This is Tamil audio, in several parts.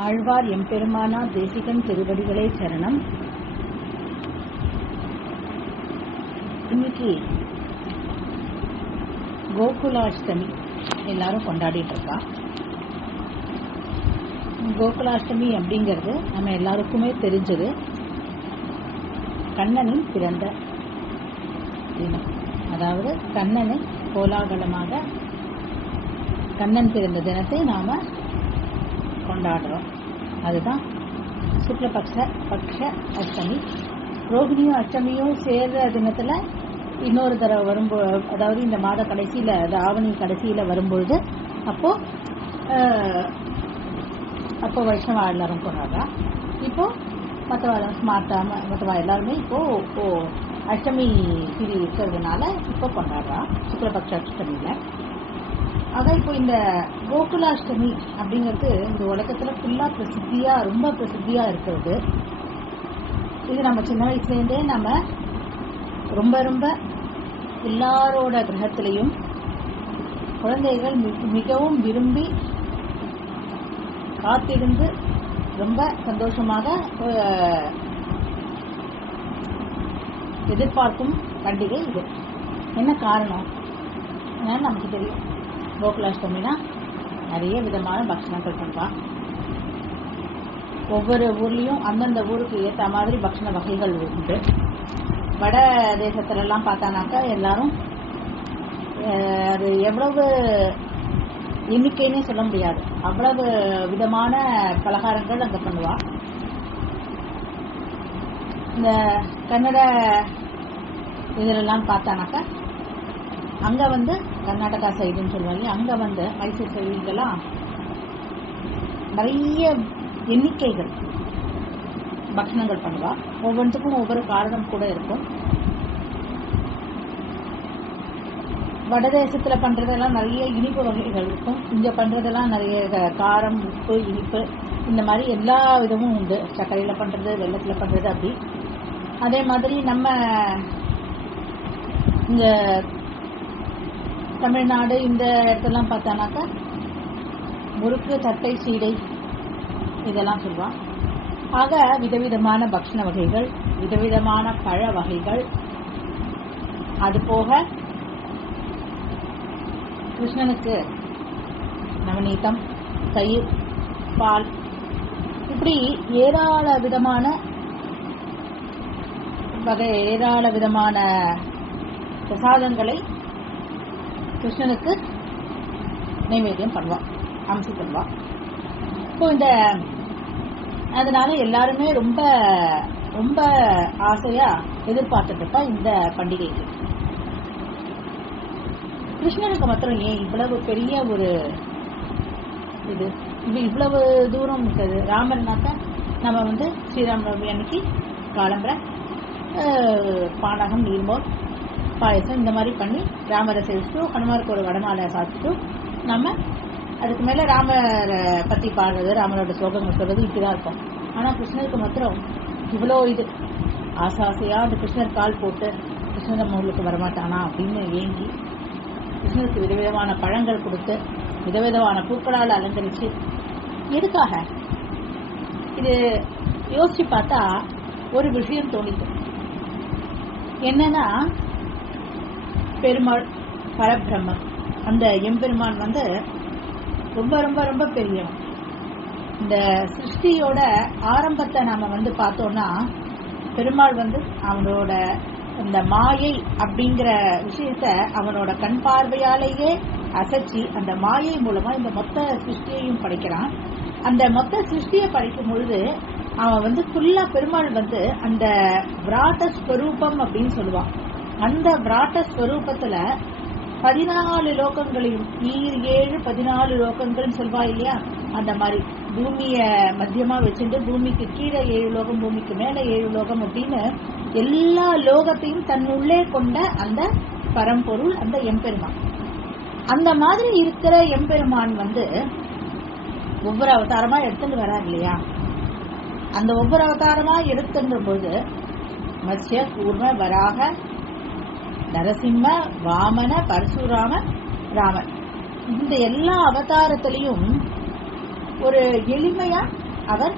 ஆழ்வார் எம்பெருமானா தேசிகன் திருவடிகளே சரணம். இன்னைக்கு கோகுலாஷ்டமி எல்லாரும் கொண்டாடிட்டு இருக்கா? கோகுலாஷ்டமி அப்படிங்கிறது நம்ம எல்லாருக்குமே தெரிஞ்சது. கண்ணனின் பிறந்த தினம். அதாவது கண்ணனை கோலாகலமாக கண்ணன் பிறந்த தினத்தை நாம கொண்டாடுறோம். அதுதான் சுக்லபக்ஷ பக்ஷ அஷ்டமி. ரோகிணியும் அஷ்டமியும் சேர்ற தினத்துல இன்னொரு தடவை வரும்போது அதாவது இந்த மாத கடைசியில அது ஆவணி கடைசியில வரும்பொழுது அப்போ அப்போ வைஷ்ணவா எல்லாரும் கொண்டாடுறா. இப்போ மற்றவா ஸ்மார்ட்டா மற்றவா எல்லாருமே இப்போ இப்போ அஷ்டமி திதி இருக்கிறதுனால இப்போ கொண்டாடுறா. சுக்லபக்ஷ அஷ்டமியில. ஆக இப்போ இந்த கோகுலாஷ்டமி அப்படிங்கிறது இந்த உலகத்துல ஃபுல்லா பிரசித்தியா ரொம்ப பிரசித்தியா இருக்கிறது. இது நம்ம சின்ன வயசுலேருந்தே நம்ம ரொம்ப ரொம்ப எல்லாரோட கிரகத்திலையும் குழந்தைகள் மி- மிகவும் விரும்பி காத்திருந்து ரொம்ப சந்தோஷமாக எதிர்பார்க்கும் பண்டிகை இது. என்ன காரணம்? ஏன்னா நமக்கு தெரியும். கோகுலாஷ்டமினா நிறைய விதமான பக்ஷணங்கள் பண்ணுவா ஒவ்வொரு ஊர்லயும் அந்தந்த ஊருக்கு ஏற்ற மாதிரி பக்ஷண வகைகள் உண்டு. வட தேசத்துல எல்லாம் பார்த்தானாக்கா எல்லாரும் அது எவ்வளவு எண்ணிக்கைன்னே சொல்ல முடியாது. அவ்வளவு விதமான பலகாரங்கள் அங்க பண்ணுவா. இந்த கன்னட இதிலெல்லாம் பார்த்தானாக்கா அங்க வந்து கர்நாடகா சைடுன்னு சொல்லுவாங்க. அங்கே வந்து மைசூர் சைடு இதெல்லாம் நிறைய எண்ணிக்கைகள் பக்ஷணங்கள் பண்ணுவா. ஒவ்வொன்றுக்கும் ஒவ்வொரு காரணம் கூட இருக்கும். வடதேசத்தில் பண்ணுறதெல்லாம் நிறைய இனிப்பு வகைகள் இருக்கும். இங்கே பண்ணுறதெல்லாம் நிறைய காரம் உப்பு இனிப்பு இந்த மாதிரி எல்லா விதமும் உண்டு. சர்க்கரையில் பண்ணுறது வெள்ளத்தில் பண்ணுறது அப்படி. அதே மாதிரி நம்ம இந்த தமிழ்நாடு இந்த இடத்தெல்லாம் பார்த்தானாக்கா முறுக்கு தட்டை சீடை இதெல்லாம் சொல்லுவான் ஆக விதவிதமான பக்ஷண வகைகள் விதவிதமான பழ வகைகள். அது போக கிருஷ்ணனுக்கு நவநீதம் தயிர் பால். இப்படி ஏராள விதமான வகை ஏராள விதமான பிரசாதங்களை கிருஷ்ணனுக்கு நைவேத்தியம் பண்ணுவான் அம்சம் பண்ணுவான் இப்போ இந்த அதனால எல்லாருமே ரொம்ப ரொம்ப ஆசையா எதிர்பார்த்துட்டு இருப்பா இந்த பண்டிகைக்கு. கிருஷ்ணனுக்கு மாத்திரம் ஏன் இவ்வளவு பெரிய ஒரு இது? இவ்வளவு தூரம் இருக்குது. ராமர்னாக்கா நம்ம வந்து ஸ்ரீராம அன்னைக்கு காலம்புற பாடகம் பானகம் நீர்மோர் பாயசம் இந்த மாதிரி பண்ணி ராமரை சேவிச்சுட்டு ஹனுமாருக்கு ஒரு வடமாலை சாப்பிட்டு நம்ம அதுக்கு மேலே ராமரை பற்றி பாடுறது ராமரோட ஸ்லோகங்கள் சொல்றது இப்படிதான் இருக்கும். ஆனால் கிருஷ்ணருக்கு மாத்திரம் இவ்வளோ இது. ஆசை ஆசையாக அந்த கிருஷ்ணர் கால் போட்டு கிருஷ்ணர் நம்ம ஊருக்கு வரமாட்டானா அப்படின்னு ஏங்கி கிருஷ்ணருக்கு விதவிதமான பழங்கள் கொடுத்து விதவிதமான பூக்களால் அலங்கரித்து எதுக்காக? இது யோசிச்சு பார்த்தா ஒரு விஷயம் தோணிக்கும். என்னன்னா பெருமாள் பரபிரம்மன் அந்த எம்பெருமான் வந்து ரொம்ப ரொம்ப ரொம்ப பெரியவன். இந்த சிருஷ்டியோட ஆரம்பத்தை நாம வந்து பார்த்தோம்னா பெருமாள் வந்து அவனோட இந்த மாயை அப்படிங்கிற விஷயத்த அவனோட கண் பார்வையாலேயே அசைச்சு அந்த மாயை மூலமா இந்த மொத்த சிருஷ்டியையும் படைக்கிறான். அந்த மொத்த சிருஷ்டியை படைக்கும் பொழுது அவன் வந்து ஃபுல்லா பெருமாள் வந்து அந்த விராட்ட ஸ்வரூபம் அப்படின்னு சொல்லுவான். அந்த பிராட்ட ஸ்வரூபத்துல பதினாலு லோகங்களையும் ஈர் ஏழு பதினாலு லோகங்கள்னு சொல்வா இல்லையா? அந்த மாதிரி பூமிய மத்தியமா வச்சுட்டு பூமிக்கு கீழே ஏழு லோகம் பூமிக்கு மேல ஏழு லோகம் அப்படின்னு எல்லா லோகத்தையும் தன்னுள்ளே கொண்ட அந்த பரம்பொருள் அந்த எம்பெருமான். அந்த மாதிரி இருக்கிற எம்பெருமான் வந்து ஒவ்வொரு அவதாரமா எடுத்துட்டு வரார் இல்லையா? அந்த ஒவ்வொரு அவதாரமா எடுத்துன்ற போது மத்ஸ்ய கூர்ம வராக நரசிம்ம வாமன பரசுராம ராமன். இந்த எல்லா அவதாரத்திலையும் ஒரு எளிமையா அவர்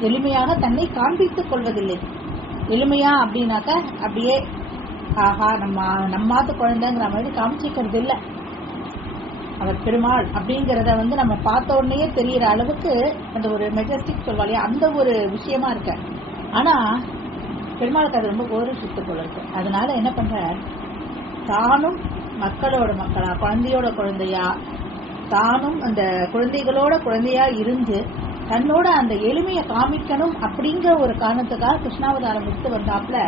எளிமையாக தன்னை காண்பித்துக் கொள்வதில்லை. எளிமையா அப்படின்னாக்க அப்படியே ஆஹா நம்ம நம்மாத்து குழந்தைங்கிற மாதிரி காமிச்சிக்கிறது இல்லை அவர் பெருமாள் அப்படிங்கறத வந்து நம்ம பார்த்த உடனே தெரியற அளவுக்கு அந்த ஒரு மெஜஸ்டிக் சொல்வாலையா அந்த ஒரு விஷயமா இருக்க. ஆனா பெருமாளுக்கு அது ரொம்ப ஒரு சுத்து போல இருக்கு. அதனால என்ன பண்ற தானும் மக்களோட மக்களா குழந்தையோட குழந்தையா தானும் அந்த குழந்தைகளோட குழந்தையா இருந்து தன்னோட அந்த எளிமையை காமிக்கணும் அப்படிங்கிற ஒரு காரணத்துக்காக கிருஷ்ணாவதாரம் எடுத்து வந்தாப்புல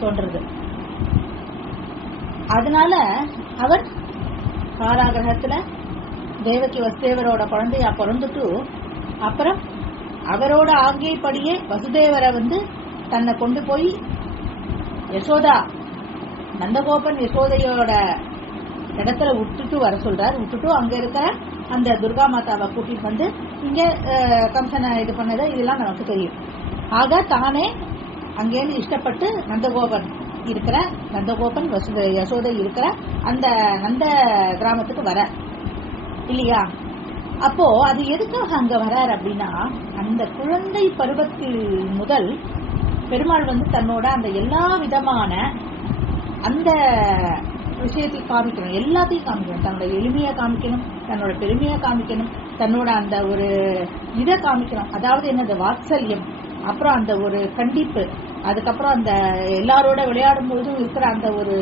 தோன்றது அதனால அவர் காராகிரகத்துல தேவகி வசுதேவரோட குழந்தையா பிறந்துட்டு அப்புறம் அவரோட ஆங்கியப்படியே வசுதேவரை வந்து தன்னை கொண்டு போய் யசோதா நந்தகோபன் யசோதையோட இடத்துல விட்டுட்டு வர சொல்றாரு. விட்டுட்டு அங்க இருக்கிற அந்த துர்கா மாதாவை கூட்டிட்டு வந்து இங்க கம்சனை இது பண்ணது இதெல்லாம் நமக்கு தெரியும். ஆக தானே அங்கேருந்து இஷ்டப்பட்டு நந்தகோபன் இருக்கிற நந்தகோபன் வசுத யசோதை இருக்கிற அந்த நந்த கிராமத்துக்கு வர. இல்லையா? அப்போ அது எதுக்காக அங்க வரார் அப்படின்னா அந்த குழந்தை பருவத்தில் முதல் பெருமாள் வந்து தன்னோட அந்த எல்லா விதமான அந்த விஷயத்தை காமிக்கணும். எல்லாத்தையும் காமிக்கணும். தன்னோட எளிமையை காமிக்கணும் தன்னோட பெருமையை காமிக்கணும் தன்னோட அந்த ஒரு இதை காமிக்கணும். அதாவது என்னது? வாத்சல்யம். அப்புறம் அந்த ஒரு கண்டிப்பு. அதுக்கப்புறம் அந்த எல்லாரோட விளையாடும் பொழுதும் இருக்கிற அந்த ஒரு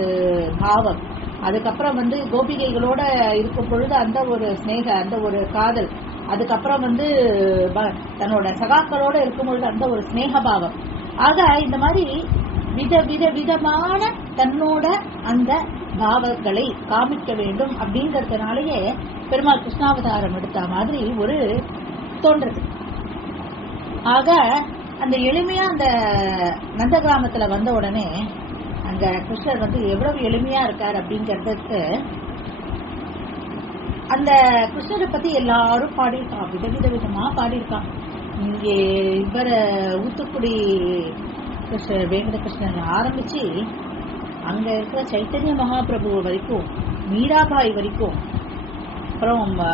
பாவம். அதுக்கப்புறம் வந்து கோபிகைகளோட இருக்கும் பொழுது அந்த ஒரு ஸ்னேக அந்த ஒரு காதல். அதுக்கப்புறம் வந்து ப- தன்னோட சகாக்களோட இருக்கும் பொழுது அந்த ஒரு ஸ்னேக பாவம். ஆக இந்த மாதிரி வித வித விதமான தன்னோட அந்த பாவங்களை காமிக்க வேண்டும் அப்படிங்கறதுனாலயே பெருமாள் கிருஷ்ணாவதாரம் எடுத்த மாதிரி ஒரு தோன்றது. ஆக அந்த எளிமையா அந்த நந்த கிராமத்துல வந்த உடனே அந்த கிருஷ்ணர் வந்து எவ்வளவு எளிமையா இருக்கார் அப்படிங்கறதுக்கு அந்த கிருஷ்ணரை பத்தி எல்லாரும் பாடியிருக்கான் விதவித விதமா பாடியிருக்கான் இங்கே இவர ஊத்துக்குடி கிருஷ்ண வேங்கட கிருஷ்ணன் ஆரம்பிச்சு அங்க இருக்கிற சைத்தன்ய மகாபிரபு வரைக்கும் மீராபாய் வரைக்கும் அப்புறம் ஆ,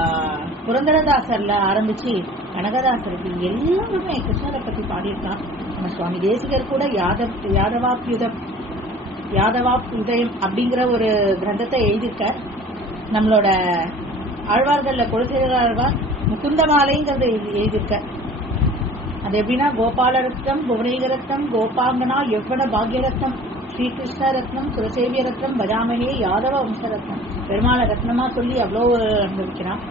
புரந்தரதாசர்ல ஆரம்பிச்சு கனகதாசருக்கு எல்லாருமே கிருஷ்ணரை பத்தி பாடியிருக்கான். நம்ம சுவாமி தேசிகர் கூட யாதவ் யாதவாப்யுதம் யாதவாப்யுதயம் அப்படிங்கிற ஒரு கிரந்தத்தை எழுதியிருக்கார். நம்மளோட ஆழ்வார்கள்ல குலசேகராழ்வார் முகுந்த மாலைங்கிறத எழுதியிருக்கார். அது எப்படின்னா கோபாலரத்னம் புவனேகரத்னம் கோபாங்கனா எவ்வன பாக்யரத்னம் ஸ்ரீகிருஷ்ண ரத்னம் குலசேவிய ரத்னம் பஜாமகே யாதவ வம்சரத்னம். பெருமாள ரத்னமா சொல்லி அவ்வளோ அனுபவிக்கிறான்.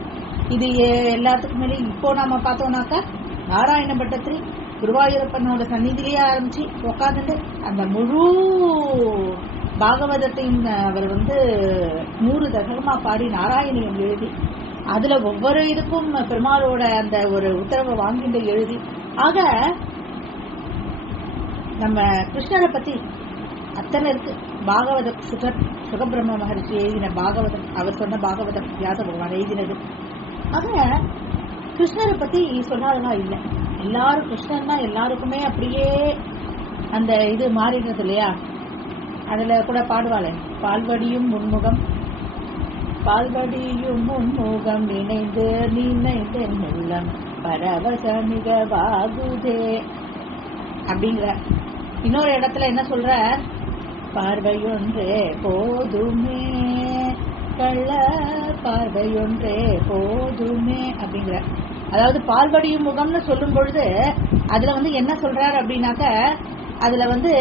இது எ- எல்லாத்துக்கும் மேலே இப்போ நாம பார்த்தோம்னாக்கா நாராயண பட்டத்தில் குருவாயூரப்பனோட சந்நிதியிலேயே ஆரம்பிச்சு உட்காந்துட்டு அந்த முழு பாகவதத்தையும் அவர் வந்து நூறு தசகமா பாடி நாராயணியம் எழுதி அதுல ஒவ்வொரு இதுக்கும் பெருமாளோட அந்த ஒரு உத்தரவை வாங்கிட்டு எழுதி ஆக நம்ம கிருஷ்ணரை பத்தி அத்தனை இருக்கு. பாகவத சுக சுகபிரம்ம மகர்ஷி எழுதின பாகவதம் அவர் சொன்ன பாகவதம் வியாச பகவான் எழுதினது. ஆக கிருஷ்ணரை பத்தி சொல்லாதவா இல்லை. எல்லாரும் கிருஷ்ணன்னா எல்லாருக்குமே அப்படியே அந்த இது மாறிடுறது இல்லையா? அதுல கூட பாடுவாளே பால்வடியும் முன்முகம் பால்வடியும் முன்முகம் நினைந்து நினைந்து என் உள்ளம். பரவசமிக வாகுதே அப்படிங்கிற இன்னொரு இடத்துல என்ன சொல்ற? பார்வையொன்றே போதுமே. கள்ள பார்வையொன்றே போதுமே அப்படிங்கிற. அதாவது பால்வடியும் முகம்னு சொல்லும் பொழுது அதுல வந்து என்ன சொல்றாரு அப்படின்னாக்க அதுல வந்து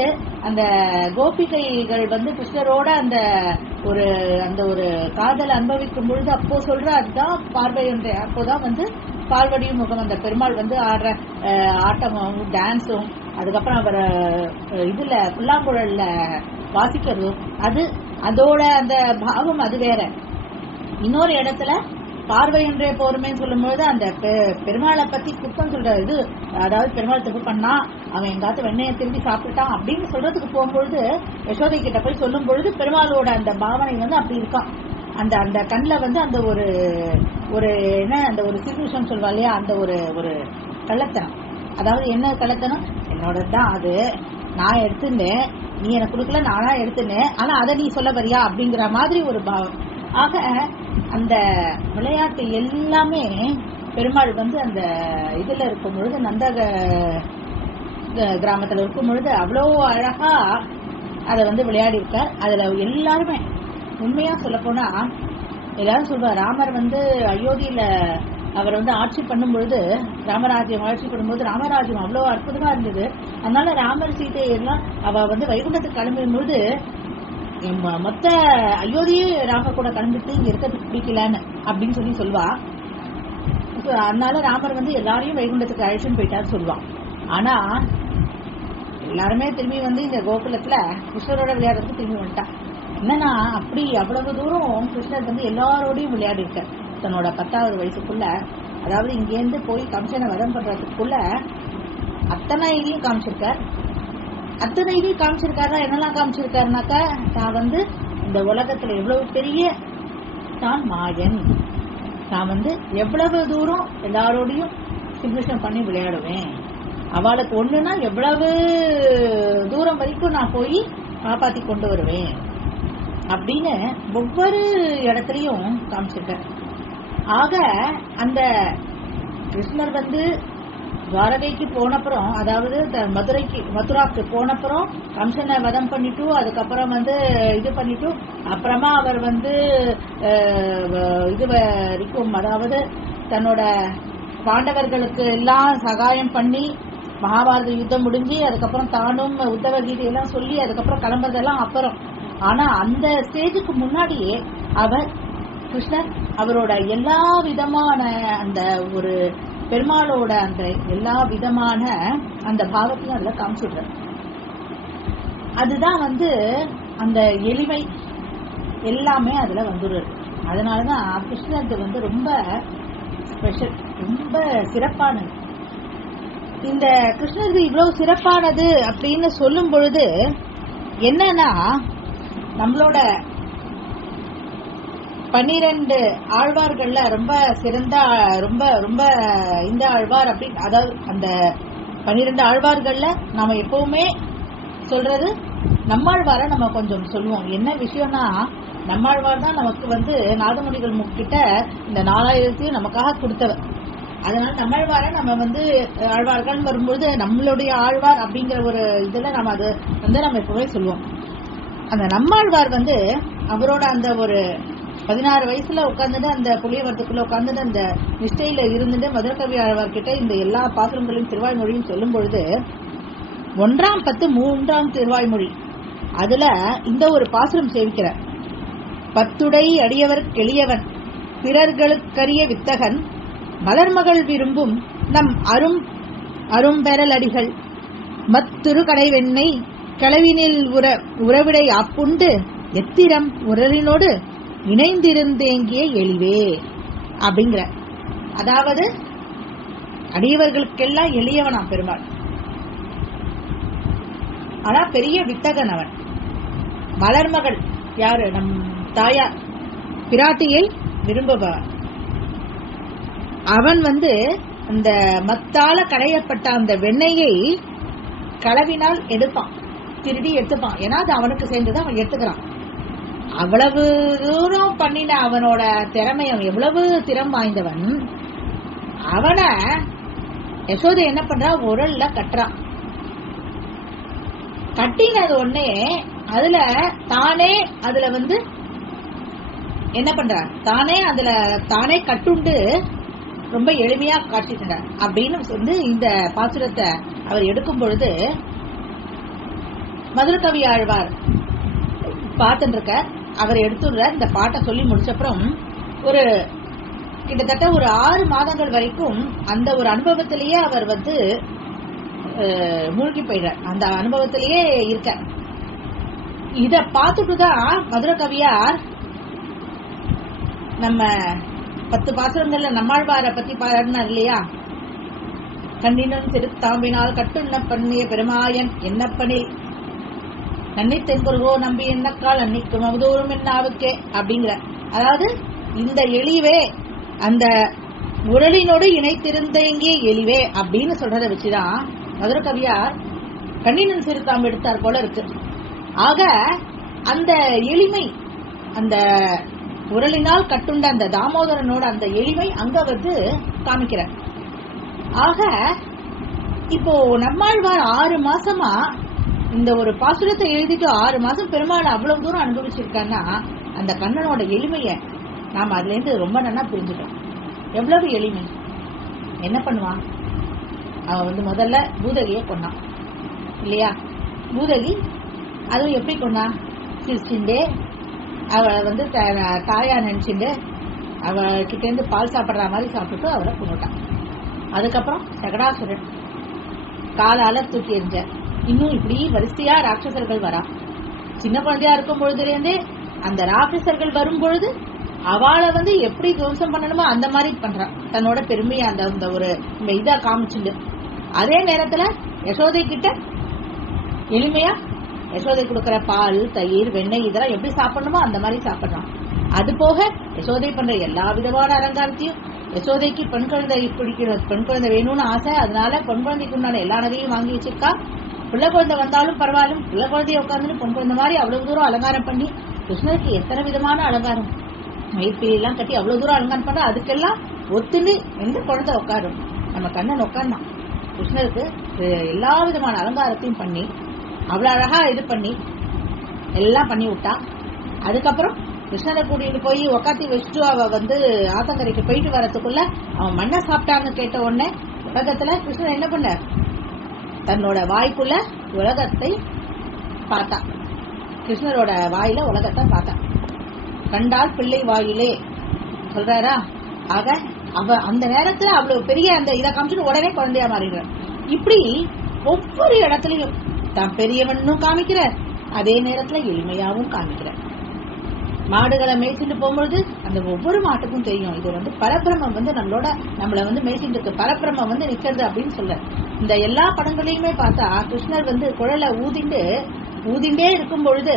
அந்த கோபிகைகள் வந்து கிருஷ்ணரோட அந்த ஒரு அந்த ஒரு காதல் அனுபவிக்கும் பொழுது அப்போ சொல்ற அதுதான் பார்வை ஒன்றே அப்போதான் வந்து பால்வடியும் முகம் அந்த பெருமாள் வந்து ஆடுற ஆட்டமும் டான்ஸும் அதுக்கப்புறம் அவர் இதில் இதுல புல்லாங்குழல்ல வாசிக்கிறதும் அது அதோட அந்த பாவம் அது வேற. இன்னொரு இடத்துல பார்வை என்றே போருமேன்னு சொல்லும்போது அந்த பெ- பெருமாளை பத்தி குத்தம் சொல்ற இது அதாவது பெருமாள் தப்பு பண்ணா அவன் எங்காத்து வெண்ணையை திரும்பி சாப்பிட்டுட்டான் அப்படின்னு சொல்றதுக்கு போகும்பொழுது யசோதை கிட்ட போய் சொல்லும் பொழுது பெருமாளோட அந்த பாவனை வந்து அப்படி இருக்கான். அந்த அந்த கண்ணில் வந்து அந்த ஒரு ஒரு என்ன அந்த ஒரு சிச்சுவேஷன் சொல்லுவா இல்லையா? அந்த ஒரு ஒரு கள்ளத்தனம். அதாவது என்ன கள்ளத்தனம்? என்னோட தான் அது. நான் எடுத்துட்டேன் நீ எனக்கு கொடுக்கல நானா எடுத்துனேன் ஆனா அதை நீ சொல்ல வரியா? அப்படிங்கிற மாதிரி ஒரு பாவம். ஆக அந்த விளையாட்டு எல்லாமே பெருமாள் வந்து அந்த இதுல இருக்கும் பொழுது நந்தக கிராமத்துல இருக்கும் பொழுது அவ்வளோ அழகா அதை வந்து விளையாடி இருக்கார் அதுல எல்லாருமே உண்மையா சொல்ல போனா எல்லாரும் சொல்லுவார் ராமர் வந்து அயோத்தியில அவர் வந்து ஆட்சி பண்ணும் பொழுது ராமராஜ்யம் ஆட்சி பண்ணும்போது ராமராஜ்யம் அவ்வளோ அற்புதமா இருந்தது. அதனால ராமர் சீதை எல்லாம் அவ வந்து வைகுண்டத்துக்கு கிளம்பும்போது ம- மொத்த அயோத்தியே ராம கூட கிளம்பிட்டு இங்க இருக்கிறதுக்கு பிடிக்கலன்னு அப்படின்னு சொல்லி சொல்வா. அதனால ராமர் வந்து எல்லாரையும் வைகுண்டத்துக்கு அழைச்சின்னு போயிட்டாரு சொல்லுவான் ஆனா எல்லாருமே திரும்பி வந்து இந்த கோகுலத்துல கிருஷ்ணரோட விளையாடுறதுக்கு திரும்பி வந்துட்டான் என்னன்னா அப்படி அவ்வளவு தூரம் கிருஷ்ணர் வந்து எல்லாரோடையும் விளையாடி இருக்கார் தன்னோட பத்தாவது வயசுக்குள்ள அதாவது இங்கேருந்து போய் கம்சனை வதம் பண்றதுக்குள்ள அத்தனை இதையும் காமிச்சிருக்கார். அத்தனை இதையும் காமிச்சிருக்காருனா என்னெல்லாம் காமிச்சிருக்காருனாக்கா நான் வந்து இந்த உலகத்துல எவ்வளவு பெரிய தான் மாயன். நான் வந்து எவ்வளவு தூரம் எல்லாரோடையும் சிம்மிஷன் பண்ணி விளையாடுவேன். அவளுக்கு ஒண்ணுனா எவ்வளவு தூரம் வரைக்கும் நான் போய் காப்பாத்தி கொண்டு வருவேன். அப்படின்னு ஒவ்வொரு இடத்துலையும் காமிச்சிருக்கேன். ஆக அந்த கிருஷ்ணர் வந்து துவாரகைக்கு போனப்புறம் அதாவது இந்த மதுரைக்கு மதுராக்கு போனப்புறம் கம்சனை வதம் பண்ணிட்டு அதுக்கப்புறம் வந்து இது பண்ணிட்டு அப்புறமா அவர் வந்து வ- இது வரைக்கும் அதாவது தன்னோட பாண்டவர்களுக்கு எல்லாம் சகாயம் பண்ணி மகாபாரத யுத்தம் முடிஞ்சு அதுக்கப்புறம் தானும் உத்தவ கீதையெல்லாம் சொல்லி அதுக்கப்புறம் கிளம்புறதெல்லாம் அப்புறம். ஆனா அந்த ஸ்டேஜுக்கு முன்னாடியே அவர் கிருஷ்ணர் அவரோட எல்லா விதமான அந்த ஒரு பெருமாளோட அந்த எல்லா விதமான அந்த பாவத்தையும் அதுல காமிச்சுடுற அதுதான் வந்து அந்த எளிமை எல்லாமே அதுல வந்துடுறது அதனாலதான் கிருஷ்ணருக்கு வந்து ரொம்ப ஸ்பெஷல் ரொம்ப சிறப்பானது. இந்த கிருஷ்ணருக்கு இவ்வளவு சிறப்பானது அப்படின்னு சொல்லும் பொழுது என்னன்னா நம்மளோட பன்னிரண்டு ஆழ்வார்கள்ல ரொம்ப சிறந்த ரொம்ப ரொம்ப இந்த ஆழ்வார் அப்படின்னு அதாவது அந்த பன்னிரெண்டு ஆழ்வார்கள்ல நாம எப்பவுமே சொல்றது நம்மாழ்வார நம்ம கொஞ்சம் சொல்லுவோம். என்ன விஷயம்னா நம்மாழ்வார் தான் நமக்கு வந்து நாதமுடிகள் கிட்ட இந்த நாலாயிரத்தையும் நமக்காக கொடுத்தவர். அதனால நம்மாழ்வார நம்ம வந்து ஆழ்வார்கள் வரும்பொழுது நம்மளுடைய ஆழ்வார் அப்படிங்கிற ஒரு இதுல நம்ம அது வந்து நம்ம எப்பவுமே சொல்லுவோம். அந்த நம்மாழ்வார் வந்து அவரோட அந்த ஒரு பதினாறு வயசுல உட்காந்துட்டு அந்த புளியவரத்துக்குள்ள உட்காந்துட்டு அந்த நிஷ்டையில இருந்துட்டு மதுரகவி ஆழ்வார் கிட்ட இந்த எல்லா பாத்திரங்களையும் திருவாய்மொழியும் சொல்லும் பொழுது ஒன்றாம் பத்து மூன்றாம் திருவாய்மொழி அதுல இந்த ஒரு பாசுரம் சேவிக்கிறார் பத்துடை அடியவர் கெளியவன் பிறர்களுக்கரிய வித்தகன் மலர்மகள் விரும்பும் நம் அரும் அரும்பெறலடிகள் மத்துரு கடைவெண்ணை களவினில் உற உறவிடை அப்புண்டு எத்திரம் உரலினோடு இணைந்திருந்தேங்கிய எளிவே அப்படிங்கிற. அதாவது அடியவர்களுக்கெல்லாம் எளியவனா பெருமாள். ஆனா பெரிய வித்தகன் அவன். மலர்மகள் யாரு? நம் தாயார். பிராட்டியை விரும்புபவன் அவன் வந்து அந்த மத்தால கடையப்பட்ட அந்த வெண்ணெயை களவினால் எடுப்பான். திருடி எடுத்துப்பான். ஏன்னா அது அவனுக்கு சேர்ந்தது அவன் எடுத்துக்கிறான். அவ்வளவு தூரம் பண்ணின அவனோட திறமை அவன் எவ்வளவு திறம் வாய்ந்தவன் அவனை யசோதை என்ன பண்றா? உரல்ல கட்டுறான். கட்டினது ஒன்னே அதுல தானே அதுல வந்து என்ன பண்ற? தானே அதுல தானே கட்டுண்டு ரொம்ப எளிமையா காட்டிட்டார் அப்படின்னு வந்து இந்த பாசுரத்தை அவர் எடுக்கும் பொழுது மதுரகவி ஆழ்வார் பார்த்துட்டு இருக்க அவர் எடுத்துடுற இந்த பாட்டை சொல்லி முடிச்சப்புறம் ஒரு கிட்டத்தட்ட ஒரு ஆறு மாதங்கள் வரைக்கும் அந்த ஒரு அனுபவத்திலேயே அவர் வந்து மூழ்கி போயிடுறார். அந்த அனுபவத்திலேயே இருக்க. இத பார்த்துட்டு தான் மதுரை கவியார் நம்ம பத்து பாசுரங்கள்ல நம்மாழ்வார பத்தி பாடினார் இல்லையா? கண்ணினும் திருத்தாம்பினால் கட்டுண்ண பண்ணிய பெருமாயன் என்னப்பனில் நன்னி தென்பொருகோ நம்பி என்னக்கால் அன்னைக்கும் அவதூறும் என்னாவுக்கே அப்படிங்கிற. அதாவது இந்த எளிவே அந்த உரலினோடு இணைத்திருந்தேங்கிய எளிவே அப்படின்னு சொல்றதை வச்சுதான் மதுர கவியார் கண்ணினன் சிறுத்தாம் எடுத்தார் போல இருக்கு. ஆக அந்த எளிமை அந்த உரலினால் கட்டுண்ட அந்த தாமோதரனோட அந்த எளிமை அங்க வந்து காமிக்கிறார். ஆக இப்போ நம்மாழ்வார் ஆறு மாசமா இந்த ஒரு பாசுரத்தை எழுதிட்டு ஆறு மாசம் பெருமாள் அவ்வளவு தூரம் அனுபவிச்சிருக்கான்னா அந்த கண்ணனோட எளிமைய நாம அதுல இருந்து ரொம்ப நல்லா புரிஞ்சுட்டோம் எவ்வளவு எளிமை? என்ன பண்ணுவான்? அவன் வந்து முதல்ல பூதகிய கொண்டான் இல்லையா? பூதகி அதுவும் எப்படி கொண்டா சிரிச்சுண்டே அவளை வந்து த- தாயா நினைச்சுண்டு அவ இருந்து பால் சாப்பிடுற மாதிரி சாப்பிட்டு அவளை கொண்டுட்டான் அதுக்கப்புறம் சகடாசுரன் காலால தூக்கி எறிஞ்ச இன்னும் இப்படி வரிசையா ராட்சசர்கள் வரா. சின்ன குழந்தையா இருக்கும் பொழுதுலேருந்தே அந்த ராட்சசர்கள் வரும் பொழுது அவளை வந்து எப்படி துவம்சம் பண்ணணுமோ அந்த மாதிரி பண்றான் தன்னோட பெருமையை அந்த அந்த ஒரு இதா காமிச்சுண்டு. அதே நேரத்துல யசோதை கிட்ட எளிமையா யசோதை கொடுக்குற பால் தயிர் வெண்ணெய் இதெல்லாம் எப்படி சாப்பிடணுமோ அந்த மாதிரி சாப்பிடுறான். அது போக யசோதை பண்ற எல்லா விதமான அலங்காரத்தையும் யசோதைக்கு பெண் குழந்தை பிடிக்கணும் பெண் குழந்தை வேணும்னு ஆசை அதனால பெண் குழந்தைக்கு உண்டான எல்லா நகையும் வாங்கி வச்சிருக்கா. பிள்ளை குழந்தை வந்தாலும் பரவாயில்ல. பிள்ளை குழந்தைய உட்காந்து பொன் குழந்தை மாதிரி அவ்வளவு தூரம் அலங்காரம் பண்ணி கிருஷ்ணருக்கு எத்தனை விதமான அலங்காரம்? மயிர்பீலி எல்லாம் கட்டி அவ்வளவு தூரம் அலங்காரம் பண்ணா அதுக்கெல்லாம் ஒத்துண்டு எந்த குழந்தை உட்காரும். நம்ம கண்ணன் உட்காந்தான் கிருஷ்ணருக்கு எல்லா விதமான அலங்காரத்தையும் பண்ணி அவ்வளோ அழகா இது பண்ணி எல்லாம் பண்ணி விட்டா. அதுக்கப்புறம் கிருஷ்ணரை கூட்டிட்டு போய் உக்காத்தி வச்சுட்டு அவ வந்து ஆத்தங்கரைக்கு போயிட்டு வரத்துக்குள்ள அவன் மண்ணை சாப்பிட்டான்னு கேட்ட உடனே உலகத்துல கிருஷ்ணன் என்ன பண்ண தன்னோட வாய்க்குள்ள உலகத்தை பார்த்தா. கிருஷ்ணரோட வாயில உலகத்தை பார்த்தா. கண்டால் பிள்ளை வாயிலே. சொல்றாரா? ஆக அவ அந்த நேரத்துல அவ்வளவு பெரிய அந்த இதை காமிச்சுட்டு உடனே குழந்தையா மாறிடுறார். இப்படி ஒவ்வொரு இடத்துலயும் தான் பெரியவனும் காமிக்கிறார். அதே நேரத்துல எளிமையாவும் காமிக்கிறார். மாடுகளை மேய்ச்சிட்டு போகும்பொழுது அந்த ஒவ்வொரு மாட்டுக்கும் தெரியும். இது வந்து பரபிரமம் வந்து நம்மளோட நம்மள வந்து மெடிசின் இருக்கு. பரபிரமம் வந்து நிக்கிறது அப்படின்னு சொல்ல. இந்த எல்லா படங்களையுமே பார்த்தா கிருஷ்ணர் வந்து குழலை ஊதிண்டு ஊதிண்டே இருக்கும் பொழுது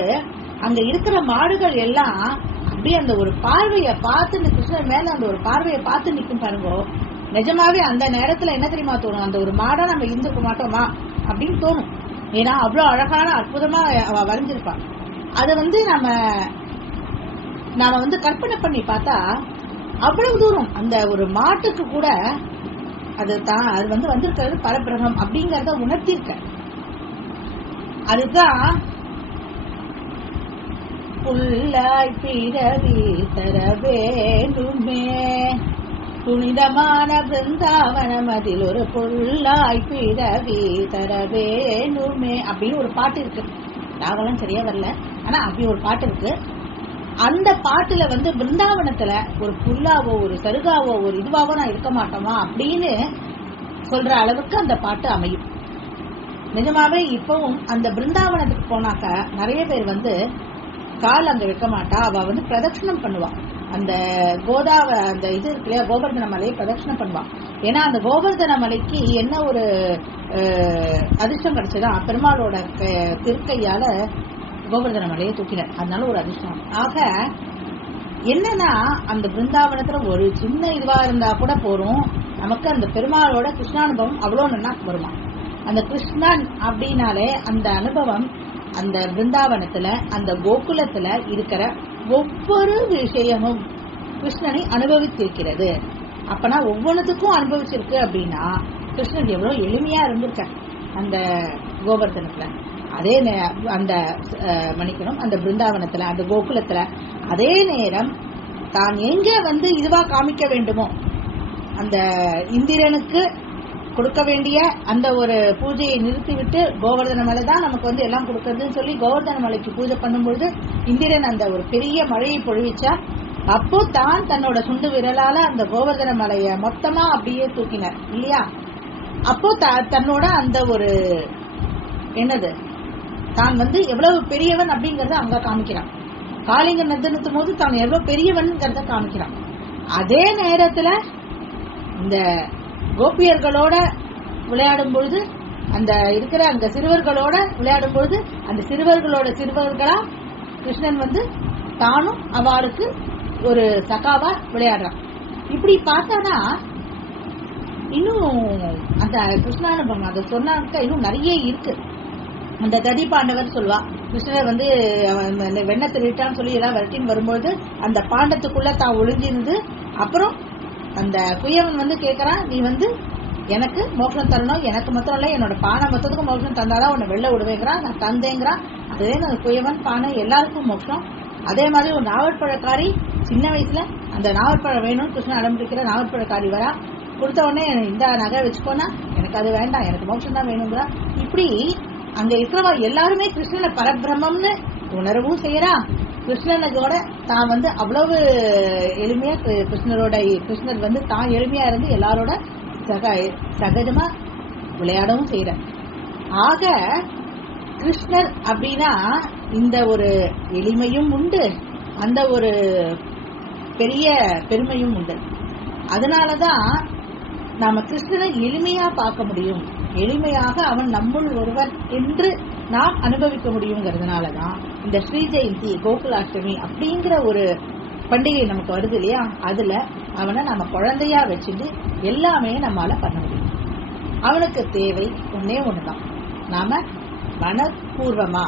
அங்க இருக்கிற மாடுகள் எல்லாம் அப்படியே அந்த ஒரு பார்வைய பார்த்து இந்த கிருஷ்ணர் மேல அந்த ஒரு பார்வையை பார்த்து நிக்கும் பாருங்க. நிஜமாவே அந்த நேரத்துல என்ன தெரியுமா தோணும்? அந்த ஒரு மாடா நம்ம இருந்திருக்க மாட்டோமா அப்படின்னு தோணும். ஏன்னா அவ்வளவு அழகான அற்புதமா வரைஞ்சிருப்பான் அதை வந்து நம்ம நாம வந்து கற்பனை பண்ணி பார்த்தா அவ்வளவு தூரம் அந்த ஒரு மாட்டுக்கு கூட அது தான் அது வந்து வந்திருக்கிறது பரபிரகம் அப்படிங்கறத உணர்த்திருக்க. அதுதான் புல்லாய் பிறவி தர வேண்டுமே. புனிதமான பிருந்தாவனம் அதில் ஒரு புல்லாய் பிறவி தர வேண்டுமே அப்படின்னு ஒரு பாட்டு இருக்கு. ராகவெல்லாம் சரியா வரல. ஆனா அப்படி ஒரு பாட்டு இருக்கு. அந்த பாட்டுல வந்து பிருந்தாவனத்துல ஒரு புல்லாவோ ஒரு சருகாவோ ஒரு இதுவாவோ நான் இருக்க மாட்டோமா அப்படின்னு சொல்ற அளவுக்கு அந்த பாட்டு அமையும். நிஜமாவே இப்பவும் அந்த பிருந்தாவனத்துக்கு போனாக்க நிறைய பேர் வந்து கால் அங்க வைக்க மாட்டா. அவ வந்து பிரதட்சணம் பண்ணுவான் அந்த கோதாவ அந்த இது இருக்கு இல்லையா கோவர்தன மலையை பிரதட்சணம் பண்ணுவான் ஏன்னா அந்த கோவர்தன மலைக்கு என்ன ஒரு அதிர்ஷ்டம் கிடைச்சதா? பெருமாளோட க- திருக்கையால கோவர்தன மலையை தூக்கினார் அதனால ஒரு அதிர்ஷ்டம். ஆக என்னன்னா அந்த பிருந்தாவனத்துல ஒரு சின்ன இதுவா இருந்தா கூட போறோம் நமக்கு அந்த பெருமாளோட கிருஷ்ணானுபவம் அவ்வளோ நல்லா வருமா? அந்த கிருஷ்ணன் அப்படின்னாலே அந்த அனுபவம் அந்த பிருந்தாவனத்துல அந்த கோகுலத்துல இருக்கிற ஒவ்வொரு விஷயமும் கிருஷ்ணனை அனுபவித்திருக்கிறது. அப்பனா ஒவ்வொன்றுத்துக்கும் அனுபவிச்சிருக்கு அப்படின்னா கிருஷ்ணன் எவ்வளவு எளிமையா இருந்திருக்க அந்த கோவர்தனத்துல அதே நே- அந்த மணிக்கணும் மன்னிக்கணும் அந்த பிருந்தாவனத்துல அந்த கோகுலத்துல அதே நேரம் தான் எங்க வந்து இதுவா காமிக்க வேண்டுமோ அந்த இந்திரனுக்கு கொடுக்க வேண்டிய அந்த ஒரு பூஜையை நிறுத்திவிட்டு கோவர்தன மலை தான் நமக்கு வந்து எல்லாம் கொடுக்கறதுன்னு சொல்லி கோவர்தன மலைக்கு பூஜை பண்ணும்பொழுது இந்திரன் அந்த ஒரு பெரிய மழையை பொழிவிச்சா அப்போ தான் தன்னோட சுண்டு விரலால அந்த கோவர்தன மலைய மொத்தமா அப்படியே தூக்கினார் இல்லையா? அப்போ த- தன்னோட அந்த ஒரு என்னது தான் வந்து எவ்வளவு பெரியவன் அப்படிங்கறத அங்க காமிக்கிறான். காளிங்க நந்தனத்தும் போது தான் எவ்வளவு பெரியவன்ங்கிறத காமிக்கிறான். அதே நேரத்துல இந்த கோபியர்களோட விளையாடும் பொழுது அந்த இருக்கிற அந்த சிறுவர்களோட விளையாடும் பொழுது அந்த சிறுவர்களோட சிறுவர்களா கிருஷ்ணன் வந்து தானும் அவளுக்கு ஒரு சகாவா விளையாடுறான். இப்படி பார்த்தானா இன்னும் அந்த கிருஷ்ணானுபவம் அதை சொன்னாக்க இன்னும் நிறைய இருக்கு. அந்த ததி பாண்டவர் சொல்லுவா கிருஷ்ணர் வந்து அவன் அந்த வெண்ணை திருட்டான்னு சொல்லி எல்லாம் விரட்டின்னு வரும்போது அந்த பாண்டத்துக்குள்ள தான் ஒளிஞ்சிருந்து அப்புறம் அந்த குயவன் வந்து கேட்குறான் நீ வந்து எனக்கு மோஷம் தரணும் எனக்கு மொத்தம் இல்லை என்னோட பானை மொத்தத்துக்கும் மோஷம் தந்தாதான் உன்னை வெளில விடுவேங்கிறான் நான் தந்தேங்கிறான் அதே அந்த குயவன் பானை எல்லாருக்கும் மோஷம் அதே மாதிரி ஒரு நாவற்பழக்காரி சின்ன வயசுல அந்த நாவற்பழம் வேணும்னு கிருஷ்ணன் அடம்பிடிக்கிற நாவற்பழக்காரி வரா. கொடுத்த உடனே இந்த நகை வச்சுக்கோனா எனக்கு அது வேண்டாம் எனக்கு மோஷம் தான் வேணுங்கிறா இப்படி அங்க இருக்கிறவா எல்லாருமே கிருஷ்ணனை பரபிரமம்னு உணரவும் செய்யறா. கிருஷ்ணனோட தான் வந்து அவ்வளவு எளிமையா கிருஷ்ணரோட கிருஷ்ணர் வந்து தான் எளிமையா இருந்து எல்லாரோட சக சகஜமா விளையாடவும் செய்யற. ஆக கிருஷ்ணர் அப்படின்னா இந்த ஒரு எளிமையும் உண்டு அந்த ஒரு பெரிய பெருமையும் உண்டு. அதனாலதான் நாம கிருஷ்ணனை எளிமையா பார்க்க முடியும். எளிமையாக அவன் நம்முள் ஒருவர் என்று நாம் அனுபவிக்க முடியுங்கிறதுனாலதான் இந்த ஸ்ரீ ஜெயந்தி கோகுலாஷ்டமி அப்படிங்கிற ஒரு பண்டிகை நமக்கு வருது இல்லையா? அதுல அவனை நம்ம குழந்தையா வச்சுட்டு எல்லாமே நம்மால பண்ண முடியும். அவனுக்கு தேவை ஒன்னே ஒண்ணுதான். நாம மனப்பூர்வமா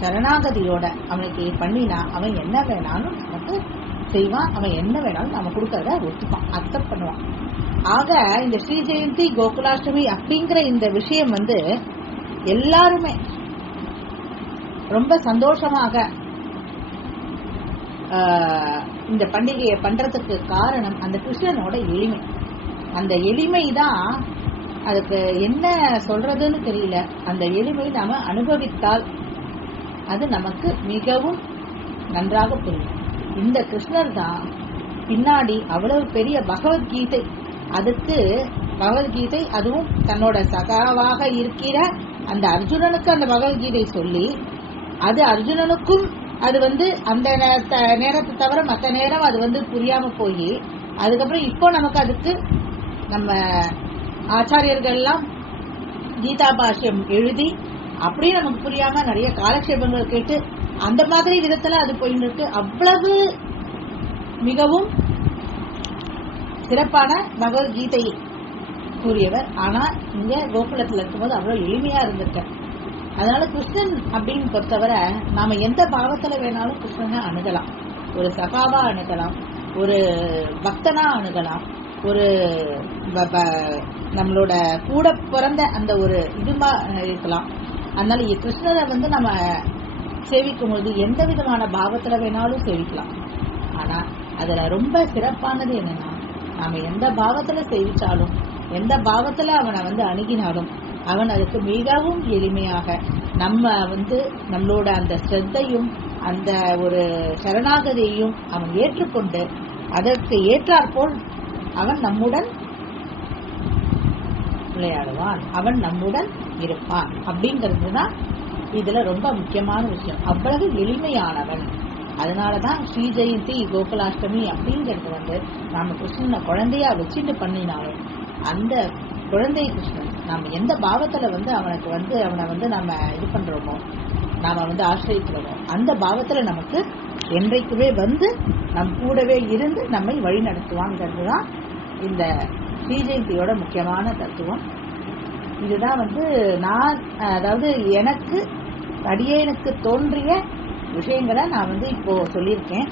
சரணாகதியோட அவனுக்கு பண்ணினா அவன் என்ன வேணாலும் நமக்கு செய்வான். அவன் என்ன வேணாலும் நம்ம கொடுக்கறத ஒத்துப்பான். அக்செப்ட் பண்ணுவான். ஆக இந்த ஸ்ரீ ஜெயந்தி கோகுலாஷ்டமி அப்படிங்கிற இந்த விஷயம் வந்து எல்லாருமே ரொம்ப சந்தோஷமாக இந்த பண்டிகையை பண்றதுக்கு காரணம் அந்த கிருஷ்ணனோட எளிமை. அந்த எளிமை தான் அதுக்கு என்ன சொல்றதுன்னு தெரியல. அந்த எளிமை நாம அனுபவித்தால் அது நமக்கு மிகவும் நன்றாக புரியும். இந்த கிருஷ்ணர் தான் பின்னாடி அவ்வளவு பெரிய பகவத்கீதை. அதுக்கு பகவத்கீதை அதுவும் தன்னோட சகாவாக இருக்கிற அந்த அர்ஜுனனுக்கு அந்த பகவத்கீதை சொல்லி அது அர்ஜுனனுக்கும் அது வந்து அந்த நேரத்தை தவிர மற்ற நேரம் அது வந்து புரியாம போய் அதுக்கப்புறம் இப்போ நமக்கு அதுக்கு நம்ம ஆச்சாரியர்கள்லாம் கீதா பாஷ்யம் எழுதி அப்படியே நமக்கு புரியாம நிறைய காலக்ஷேபங்கள் கேட்டு அந்த மாதிரி விதத்துல அது போயிட்டு இருக்கு அவ்வளவு மிகவும் சிறப்பான பகவத்கீதை கூறியவர். ஆனா இங்க கோகுலத்துல இருக்கும்போது அவ்வளவு எளிமையா இருந்திருக்க அதனால கிருஷ்ணன் அப்படின்னு பொறுத்தவரை நாம எந்த பாவத்துல வேணாலும் கிருஷ்ணனை அணுகலாம். ஒரு சகாவா அணுகலாம். ஒரு பக்தனா அணுகலாம். ஒரு ப- நம்மளோட கூட பிறந்த அந்த ஒரு இதுமா இருக்கலாம். அதனால கிருஷ்ணரை வந்து நம்ம சேவிக்கும் பொழுது எந்த விதமான பாவத்துல வேணாலும் சேவிக்கலாம். ஆனா அதுல ரொம்ப சிறப்பானது என்னன்னா நாம எந்த பாவத்துல சேவிச்சாலும் எந்த பாவத்துல அவனை வந்து அணுகினாலும் அவன் அதுக்கு மிகவும் எளிமையாக நம்ம வந்து நம்மளோட அந்த ஸ்ரத்தையும் அந்த ஒரு சரணாகதியையும் அவன் ஏற்றுக்கொண்டு அதற்கு ஏற்றாற்போல் அவன் நம்முடன் விளையாடுவான். அவன் நம்முடன் இருப்பான். அப்படிங்கிறது தான் இதுல ரொம்ப முக்கியமான விஷயம். அவ்வளவு எளிமையானவன் அதனாலதான் ஸ்ரீ ஜெயந்தி கோகுலாஷ்டமி அப்படிங்கிறது வந்து நாம கிருஷ்ணனை குழந்தையா வச்சுட்டு பண்ணினாலும் அந்த குழந்தை கிருஷ்ணன் நாம எந்த பாவத்துல வந்து அவனுக்கு வந்து அவனை வந்து நம்ம இது பண்றோமோ நாம வந்து ஆசிரியக்கிறோமோ அந்த பாவத்துல நமக்கு என்றைக்குமே வந்து நம் கூடவே இருந்து நம்மை வழி நடத்துவாங்கிறது தான் இந்த ஸ்ரீ ஜெயந்தியோட முக்கியமான தத்துவம். இதுதான் வந்து நான் அதாவது எனக்கு அடியேனுக்கு தோன்றிய விஷயங்களை நான் வந்து இப்போ சொல்லியிருக்கேன்.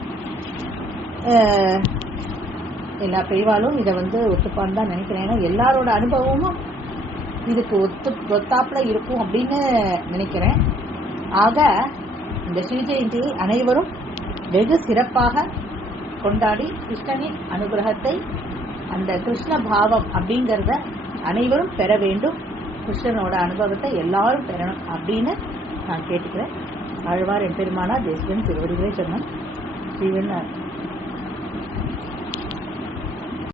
எல்லா பெரியவாளும் இதை வந்து ஒத்துப்பான்னு தான் நினைக்கிறேன். ஏன்னா எல்லாரோட அனுபவமும் இதுக்கு ஒத்து ஒத்தாப்புல இருக்கும் அப்படின்னு நினைக்கிறேன். ஆக இந்த ஸ்ரீ ஜெயந்தியை அனைவரும் வெகு சிறப்பாக கொண்டாடி கிருஷ்ணனின் அனுகிரகத்தை அந்த கிருஷ்ண பாவம் அப்படிங்கிறத அனைவரும் பெற வேண்டும். கிருஷ்ணனோட அனுபவத்தை எல்லாரும் பெறணும் அப்படின்னு நான் கேட்டுக்கிறேன். ஆழ்வார் எம்பெருமானா தேசிகன் திருவடிகளே சொன்னோம் ஸ்ரீவன்